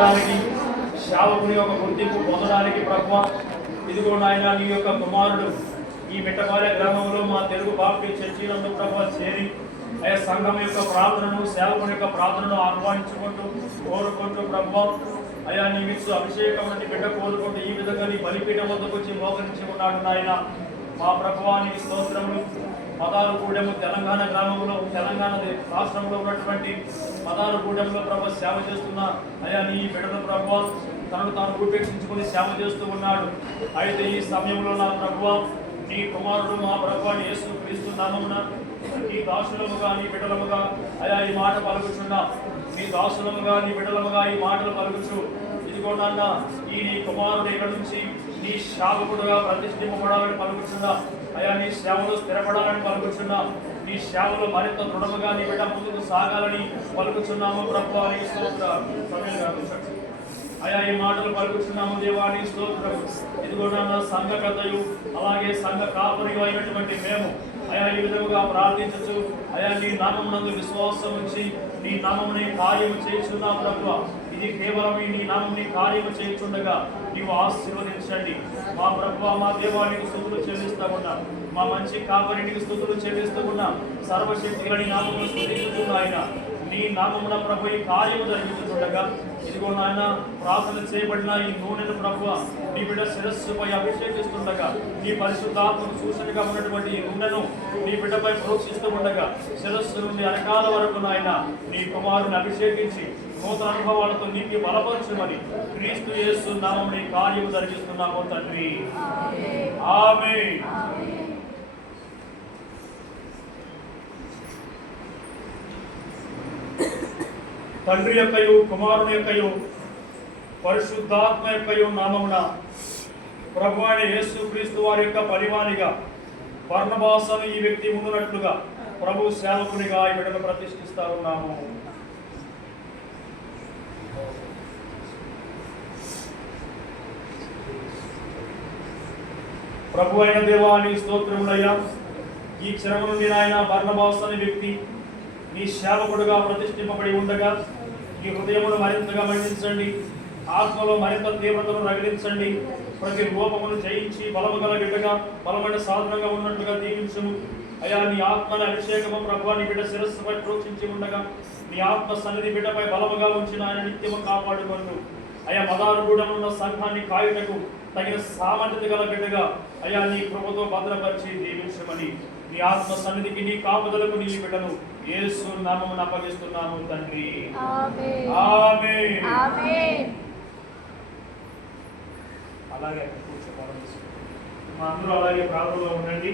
పొందడానికి, సేవకుని యొక్క గుర్తింపు పొందడానికి ప్రభువా, ఇదిగో నాయన నీ యొక్క కుమారుడు ఈ మిట్టపాలె గ్రామంలో మా తెలుగు బాప్టిస్ట్ చర్చిలందు ప్రభువా చేరి అయ్యా సంఘం యొక్క ప్రార్థనను, సేవకుని యొక్క ప్రార్థనను ఆహ్వానించుకుంటూ కోరుకుంటూ ప్రభువా, అయ్యా నీ విచ్చు అభిషేకం నీ బిడ్డ కోరుకుంటూ ఈ విధంగా నీ బలిపీఠం వద్దకు వచ్చి మోకరించి ఉన్నాడు నాయన. మా ప్రభువానికి స్తోత్రములు. మదారుగూడెము తెలంగాణ గ్రామంలో, తెలంగాణ రాష్ట్రంలో ఉన్నటువంటి మదారుగూడెంలో ప్రభు సేవ చేస్తున్న అయ్యా నీ బిడ్డల ప్రభువా తనను తాను ఉపేక్షించుకుని సేవ చేస్తూ ఉన్నాడు. అయితే ఈ సమయంలో నా ప్రభువా నీ కుమారుడు మా ప్రభువా యేసు క్రీస్తు నామమున నీ దాసులముగా నీ బిడ్డలముగా అయా ఈ మాట పలుకుచున్నా, నీ దాసులముగా నీ బిడ్డలముగా ఈ మాటలు పలుకుచు ఇదిగో నాన్న ఈ నీ కుమారుడు ఇక్కడ నుంచి నీ సేవకుడుగా ప్రతిష్ఠింపబడాలని పలుకుచున్నా, అయా నీ సేవలో స్థిరపడాలని పలుకుచున్నా, నీ సేవలో మరింత దృఢముగా నీ బిడ్డ ముందుకు సాగాలని పలుకుచున్నాము ప్రభువా నీ స్తోత్రం. అయా ఈ మాటలు పలుకుచున్నాము దేవా నీ స్తోత్రం. ఇదిగో నాన్న సంఘ పెద్దయు అలాగే సంఘ కాపురియు అయినటువంటి మేము అయా ఈ విధముగా ప్రార్థించచ్చు అయా నీ నామమునందు విశ్వాసం ఉంచి నీ నామముని కార్యము చేయుచున్నావు ప్రభువా. ఇది కేవలం నీ నామముని కార్యము చేయుచుండగా నీవు ఆశీర్వదించండి మా ప్రభువా. మా దేవానికి స్తుతులు చెల్లిస్తూ ఉన్నాం, మా మంచి కాపరికి స్తుతులు చెల్లిస్తూ ఉన్నాం. సర్వశక్తిగా నీ నామమును స్తుతించుచున్న ఆయన నీ నామమున ప్రభు ఈ కార్యము జరిగించుండగా ఇదిగో నాయన ప్రార్థన చేయబడిన ఈ నూనెను ప్రభువా నీ బిడ్డ శిరస్సుపై అభిషేకిస్తుండగా నీ పరిశుద్ధాత్మను సూచనగా ఉన్నటువంటి ఈ నూనెను నీ బిడ్డపై ప్రోక్షిస్తూ ఉండగా శిరస్సు నుండి అరకాల వరకు నాయన నీ కుమారుని అభిషేకించి నూతన అనుభవాలతో నీకు బలపరచుమని క్రీస్తు యేసు నామమున ఈ కార్యము జరిగిస్తున్నాము తండ్రి. ఆమేన్. తండ్రి యొక్కయు కుమారుని యొక్కయు పరిశుద్ధాత్మ యొక్కయు నామమున ప్రభు అయిన యేసు క్రీస్తు వారి యొక్క పరివానిగా బర్నబాసును ఈ వ్యక్తి ముందునట్లుగా ప్రభు సేవకునిగా ఈ బిడ్డను ప్రతిష్ఠిస్తా ఉన్నాము. ప్రభు అయిన దేవాని స్తోత్రములయ్యా. ఈ క్షణం నుండి నాయన బర్నబాసు అనే వ్యక్తి నీ సేవకుడుగా ప్రతిష్ఠింపబడి ఉండగా నీ హృదయమును మరింతగా మండించండి, ఆత్మలో మరింత తీవ్రతను రగిలించండి. ప్రతి రూపమును జయించి బలము గల బిడ్డగా బలమైన సాధనంగా ఉన్నట్లుగా దీవించుము అయా. నీ ఆత్మని అభిషేకము ప్రభువా నీ బిడ్డ శిరస్సుపై ప్రోక్షించి ఉండగా నీ ఆత్మ సన్నిధి బిడ్డపై బలముగా ఉంచిన ఆయన నిత్యము కాపాడుకొను అయా. మదారుగూడెంలో ఉన్న సంఘాన్ని కాయుటకు తగిన సామర్థ్యత గల బిడ్డగా అయా నీ కృపతో భద్రపరిచి దీవించమని నీ ఆత్మ సన్నిధికి నీ కాపుదలకు నీ బిడ్డను యేసు నామమున అప్పగిస్తున్నాము తండ్రి. ఆమేన్. ఆమేన్. అలాగే కూర్చోవాలి. మా అందరూ అలాగే ప్రార్థనలో ఉండండి.